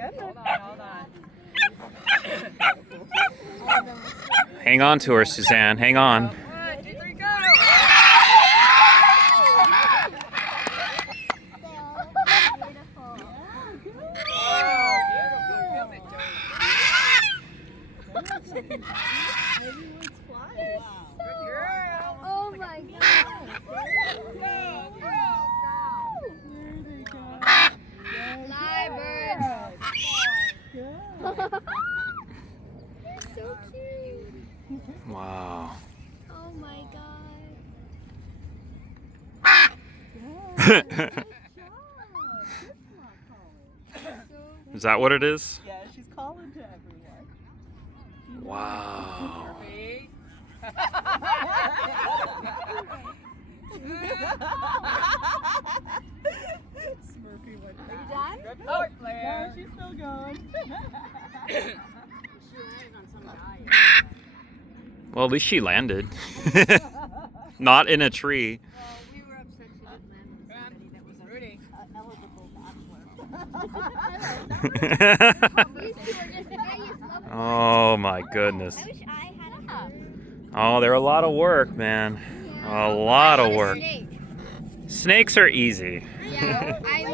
Hold on. Hang on to her, Suzanne. Hang on. 1, 2, 3, go! Oh my god. Fly bird. So cute. Wow. Oh my god. Is that what it is? Yeah, she's calling to everyone. Wow. Smurfy went Are you back. done? Oh, no, she's still going. Well, at least she landed. Not in a tree. Well, we were upset she didn't land with somebody that was Rudy. eligible bachelor. Oh my goodness. I wish I had a hub. Oh, they're a lot of work, man. A lot of work. Snake. Snakes are easy. Yeah, I